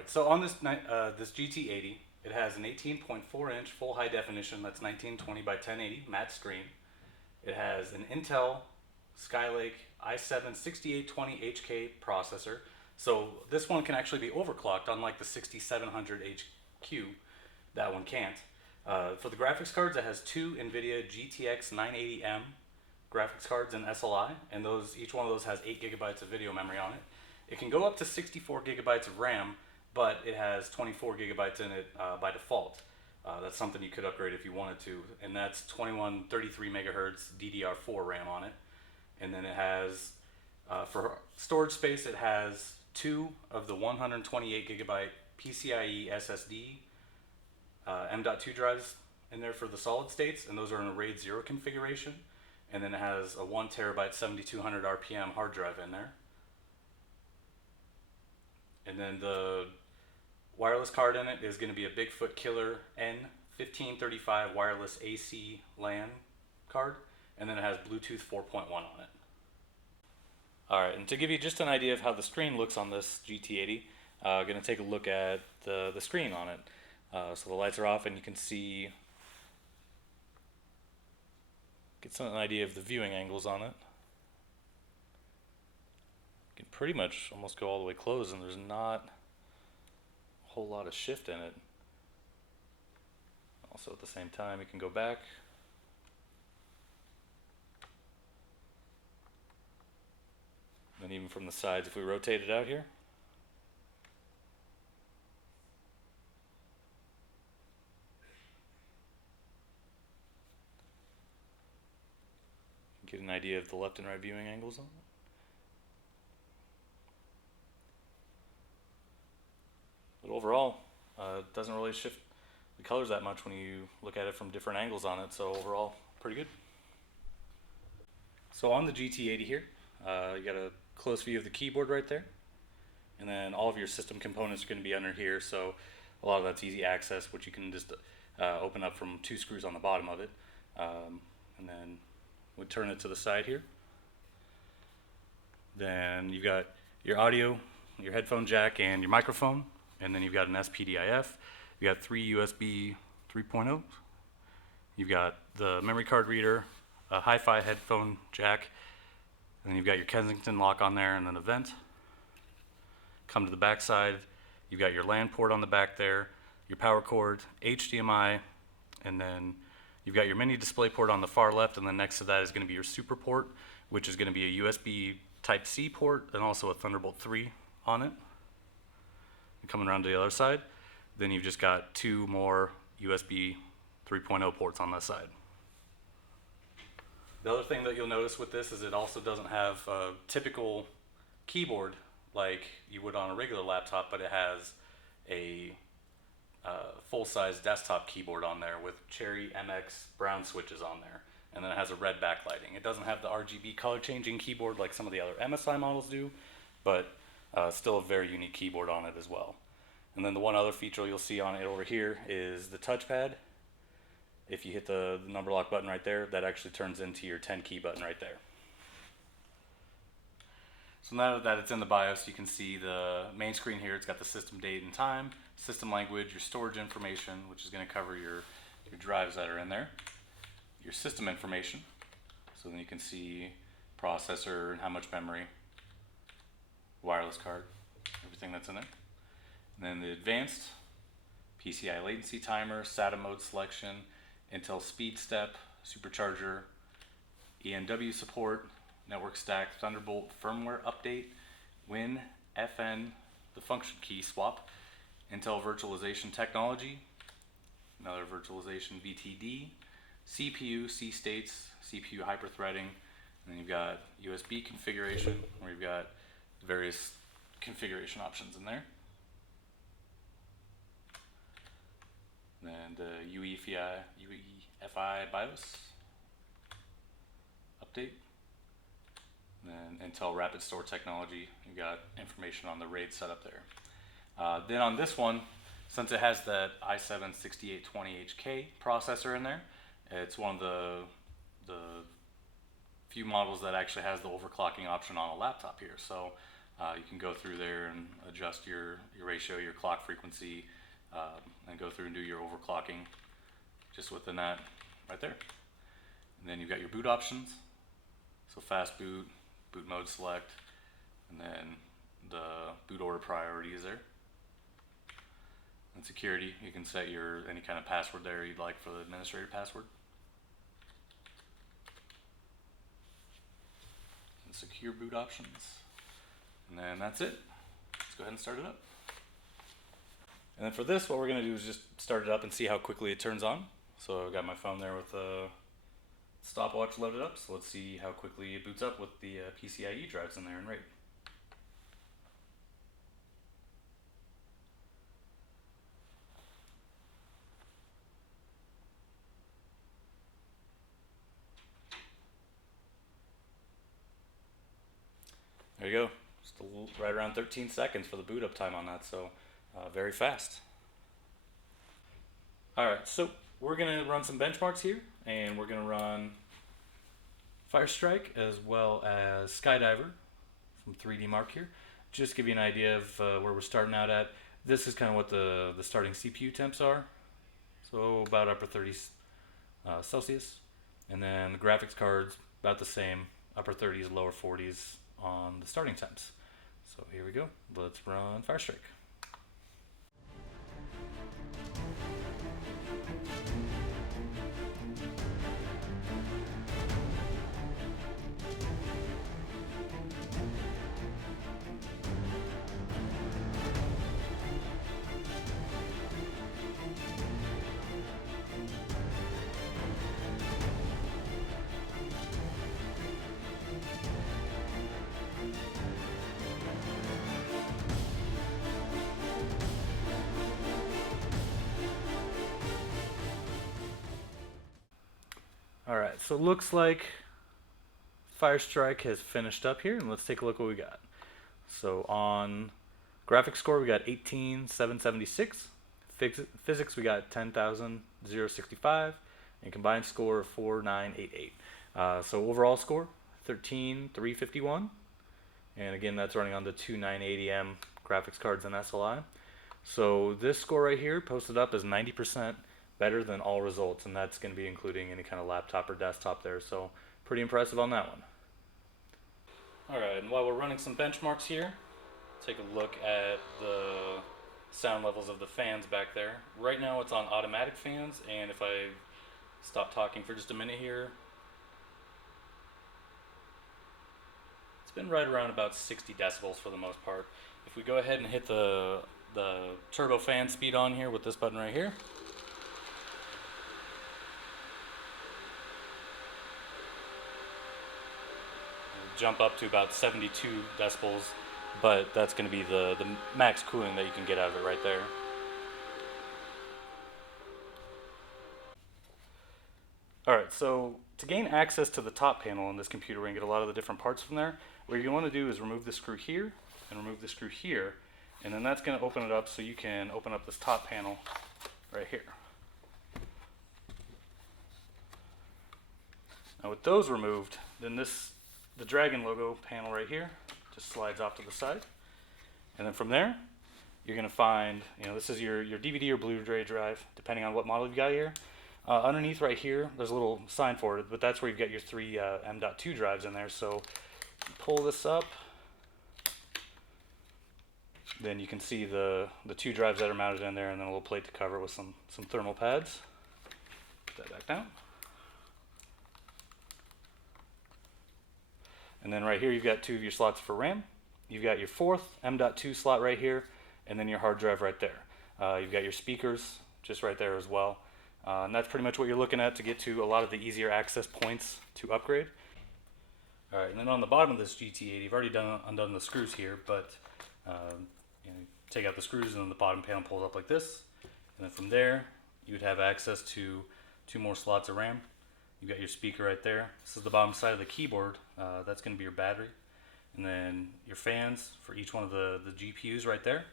Alright, so on this GT80, it has an 18.4-inch full high definition, that's 1920 by 1080 matte screen. It has an Intel Skylake i7-6820HK processor. So this one can actually be overclocked, unlike the 6700HQ. That one can't. For the graphics cards, it has two NVIDIA GTX 980M graphics cards in SLI, and each one of those has 8 gigabytes of video memory on it. It can go up to 64 gigabytes of RAM, but it has 24 gigabytes in it by default. That's something you could upgrade if you wanted to, and that's 2133 megahertz DDR4 RAM on it. And then it has, for storage space, it has two of the 128 gigabyte PCIe SSD M.2 drives in there for the solid states, and those are in a RAID 0 configuration. And then it has a 1 terabyte 7200 RPM hard drive in there. And then the wireless card in it is going to be a Bigfoot Killer N1535 wireless AC LAN card, and then it has Bluetooth 4.1 on it. Alright, and to give you just an idea of how the screen looks on this GT80, I'm going to take a look at the screen on it. So the lights are off and you can see, get an idea of the viewing angles on it. You can pretty much almost go all the way closed and there's not a whole lot of shift in it. Also at the same time you can go back. And even from the sides, if we rotate it out here, get an idea of the left and right viewing angles on it. But overall, it doesn't really shift the colors that much when you look at it from different angles on it, so overall, pretty good. So on the GT80 here, you got a close view of the keyboard right there, and then all of your system components are going to be under here, so a lot of that's easy access, which you can just open up from 2 screws on the bottom of it. And then we turn it to the side here. Then you've got your audio, your headphone jack, and your microphone, and then you've got an SPDIF. You got 3 USB 3.0. You've got the memory card reader, a hi-fi headphone jack, and then you've got your Kensington lock on there, and then a vent. Come to the back side, you've got your LAN port on the back there, your power cord, HDMI, and then you've got your mini display port on the far left, and then next to that is going to be your super port, which is going to be a USB Type-C port and also a Thunderbolt 3 on it. And coming around to the other side, then you've just got 2 more USB 3.0 ports on this side. The other thing that you'll notice with this is it also doesn't have a typical keyboard like you would on a regular laptop, but it has a full-size desktop keyboard on there with Cherry MX brown switches on there, and then it has a red backlighting. It doesn't have the RGB color changing keyboard like some of the other MSI models do, but still a very unique keyboard on it as well. And then the one other feature you'll see on it over here is the touchpad. If you hit the number lock button right there, that actually turns into your 10 key button right there. So now that it's in the BIOS, you can see the main screen here. It's got the system date and time, system language, your storage information, which is going to cover your drives that are in there, your system information, so then you can see processor and how much memory, wireless card, everything that's in there. And then the advanced, PCI latency timer, SATA mode selection, Intel speed step, supercharger, ENW support, network stack, Thunderbolt firmware update, Win, FN, the function key swap, Intel virtualization technology, another virtualization VTD, CPU, C states, CPU hyperthreading, and then you've got USB configuration, where you've got various configuration options in there. And the UEFI BIOS update. And then Intel Rapid Store technology. You've got information on the RAID setup there. Then on this one, since it has that i7-6820HK processor in there, it's one of the few models that actually has the overclocking option on a laptop here. So You can go through there and adjust your ratio, your clock frequency, and go through and do your overclocking just within that right there. And then you've got your boot options. So fast boot, boot mode select, and then the boot order priority is there. And security, you can set your any kind of password there you'd like for the administrator password. And secure boot options. And then that's it. Let's go ahead and start it up. And then for this, what we're going to do is just start it up and see how quickly it turns on. So I've got my phone there with the stopwatch loaded up. So let's see how quickly it boots up with the PCIe drives in there and RAID. There you go. Just right around 13 seconds for the boot up time on that, so very fast. Alright, so we're going to run some benchmarks here, and we're going to run Firestrike as well as Skydiver from 3D Mark here. Just to give you an idea of where we're starting out at. This is kind of what the starting CPU temps are, so about upper 30s Celsius, and then the graphics cards about the same, upper 30s, lower 40s on the starting temps. So here we go. Let's run Firestrike. Alright, so it looks like Firestrike has finished up here, and let's take a look what we got. So on graphics score we got 18,776, physics we got 10,065, and combined score of 4,988. So overall score 13,351, and again that's running on the two 980M graphics cards and SLI. So this score right here posted up as 90% better than all results, and that's going to be including any kind of laptop or desktop there, so pretty impressive on that one. Alright, and while we're running some benchmarks here, take a look at the sound levels of the fans back there. Right now it's on automatic fans, and if I stop talking for just a minute here, it's been right around about 60 decibels for the most part. If we go ahead and hit the turbo fan speed on here with this button right here, jump up to about 72 decibels, but that's going to be the max cooling that you can get out of it right there. Alright, so to gain access to the top panel in this computer, we're going to get a lot of the different parts from there. What you want to do is remove the screw here and remove the screw here, and then that's going to open it up so you can open up this top panel right here. Now with those removed, then the Dragon logo panel right here just slides off to the side, and then from there you're going to find, this is your DVD or Blu-ray drive depending on what model you've got here. Underneath right here there's a little sign for it, but that's where you've got your three M.2 drives in there. So pull this up, then you can see the two drives that are mounted in there, and then a little plate to cover it with some thermal pads. Put that back down. And then right here you've got two of your slots for RAM. You've got your fourth M.2 slot right here, and then your hard drive right there. You've got your speakers just right there as well. And that's pretty much what you're looking at to get to a lot of the easier access points to upgrade. Alright, and then on the bottom of this GT80, you've already undone the screws here, but take out the screws and then the bottom panel pulls up like this. And then from there, you would have access to two more slots of RAM. You've got your speaker right there. This is the bottom side of the keyboard. That's going to be your battery. And then your fans for each one of the GPUs right there.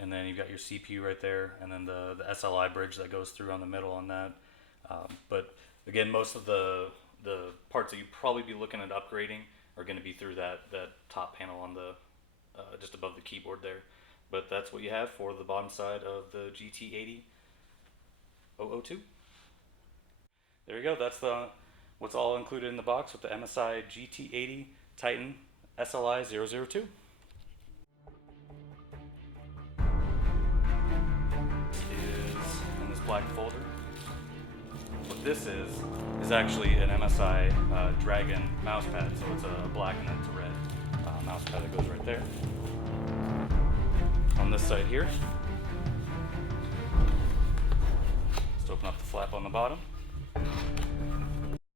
And then you've got your CPU right there, and then the SLI bridge that goes through on the middle on that. But again, most of the parts that you'd probably be looking at upgrading are going to be through that top panel on the just above the keyboard there. But that's what you have for the bottom side of the GT80 There you go. That's what's all included in the box with the MSI GT80 Titan SLI 002. Is in this black folder. What this is actually an MSI Dragon mouse pad. So it's a black and then it's a red mouse pad that goes right there. On this side here, just open up the flap on the bottom.